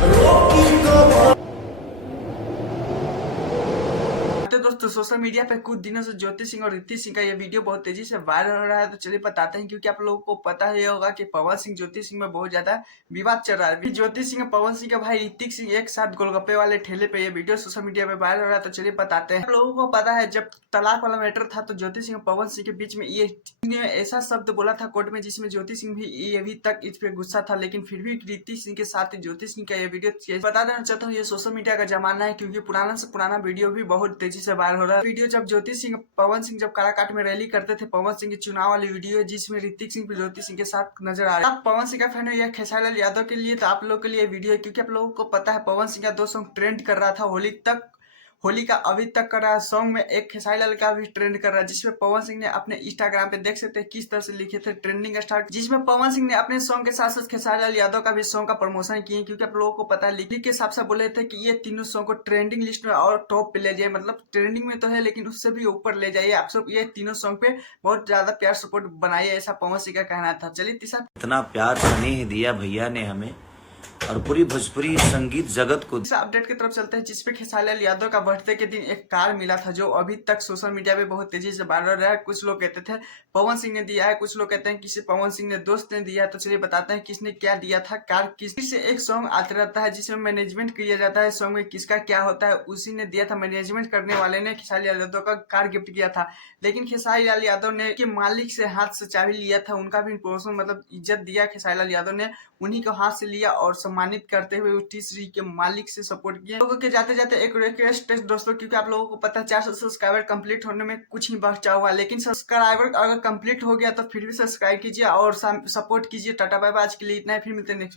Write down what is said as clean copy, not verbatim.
तो दोस्तों social media पे कुछ दिनों से ज्योति सिंह और ऋतिक सिंह का ये वीडियो बहुत तेजी से वायरल हो रहा है। तो चलिए बताते हैं, क्योंकि आप लोगों को पता ही होगा कि पवन सिंह ज्योति सिंह में बहुत ज्यादा विवाद चल रहा है। अभी ज्योति सिंह और पवन सिंह का भाई ऋतिक सिंह एक साथ गोलगप्पे वाले ठेले पे ये वीडियो सोशल मीडिया पे वायरल हो रहा है। तो चलिए बताते हैं। आप लोगों को पता है जब तलाक वाला मैटर था तो ज्योति सिंह और पवन सिंह के बीच में ये ऐसा शब्द बोला था कोर्ट में, जिसमें ज्योति सिंह भी ये अभी तक इस पे गुस्सा था, लेकिन फिर भी ऋतिक सिंह के साथ ज्योति सिंह का ये वीडियो बता देना चाहता हूँ, ये सोशल मीडिया का जमाना है, क्योंकि पुराना से पुराना वीडियो भी बहुत तेजी से वायरल हो रहा है। वीडियो जब ज्योति सिंह पवन सिंह जब काराकाट में रैली करते थे, पवन सिंह की चुनाव वाली वीडियो है, जिसमें ऋतिक सिंह ज्योति सिंह के साथ नजर आ रहे हैं। आप पवन सिंह का फैन हो या खेसारी लाल यादव के लिए, तो आप लोग के लिए वीडियो है, क्योंकि आप लोगों को पता है पवन सिंह का 2 सॉन्ग ट्रेंड कर रहा था होली का अभी तक कर रहा है। सॉन्ग में एक खेसारी लाल का भी ट्रेंड कर रहा है, जिसमें पवन सिंह ने अपने इंस्टाग्राम पे देख सकते हैं किस तरह से लिखे थे ट्रेंडिंग स्टार्ट, जिसमें पवन सिंह ने अपने सॉन्ग के साथ साथ खेसारी लाल यादव का भी सॉन्ग का प्रमोशन किए, क्योंकि आप लोगों को पता है लिखने के हिसाब से बोले थे कि ये तीनों सॉन्ग को ट्रेंडिंग लिस्ट में और टॉप पे ले जाए, मतलब ट्रेंडिंग में तो है लेकिन उससे भी ऊपर ले जाइए आप सब, ये तीनों सॉन्ग पे बहुत ज्यादा प्यार सपोर्ट बनाइए, ऐसा पवन सिंह का कहना था। चलिए तीसरा इतना प्यार स्नेह दिया भैया ने हमें और पूरी भोजपुरी संगीत जगत को। अपडेट की तरफ चलते हैं, जिसपे खेसारी लाल यादव का बर्थडे के दिन एक कार मिला था, जो अभी तक सोशल मीडिया पे बहुत तेजी से वायरल रहा है। कुछ लोग कहते थे पवन सिंह ने दिया है, कुछ लोग कहते हैं किसी पवन सिंह ने दोस्त ने दिया है। तो चलिए बताते हैं किसने क्या दिया था। कार किसी से एक सॉन्ग आते रहता है जिसमें मैनेजमेंट किया जाता है, सॉन्ग में किसका क्या होता है उसी ने दिया था। मैनेजमेंट करने वाले ने खेसारी लाल यादव का कार गिफ्ट किया था, लेकिन खेसारी लाल यादव ने के मालिक से हाथ से चाबी लिया था, उनका भी प्रमोशन मतलब इज्जत दिया खेसारी लाल यादव ने, उन्हीं को हाथ से लिया और सम्मानित करते हुए तीसरी के मालिक से सपोर्ट किया। लोगों के जाते जाते एक रिक्वेस्ट है दोस्तों, क्योंकि आप लोगों को पता है 400 सब्सक्राइबर कंप्लीट होने में कुछ ही बचा हुआ है, लेकिन सब्सक्राइबर अगर कंप्लीट हो गया तो फिर भी सब्सक्राइब कीजिए और सपोर्ट कीजिए। टाटा बाय बाय, आज के लिए इतना ही, फिर मिलते हैं नेक्स्ट।